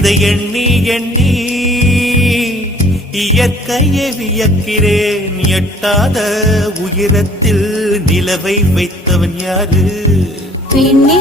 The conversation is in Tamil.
இதை எண்ணி எண்ணி இயற்கையை வியக்கிறேன். எட்டாத உயரத்தில் நிலவை வைத்தவன் யாரு? பெண்ணே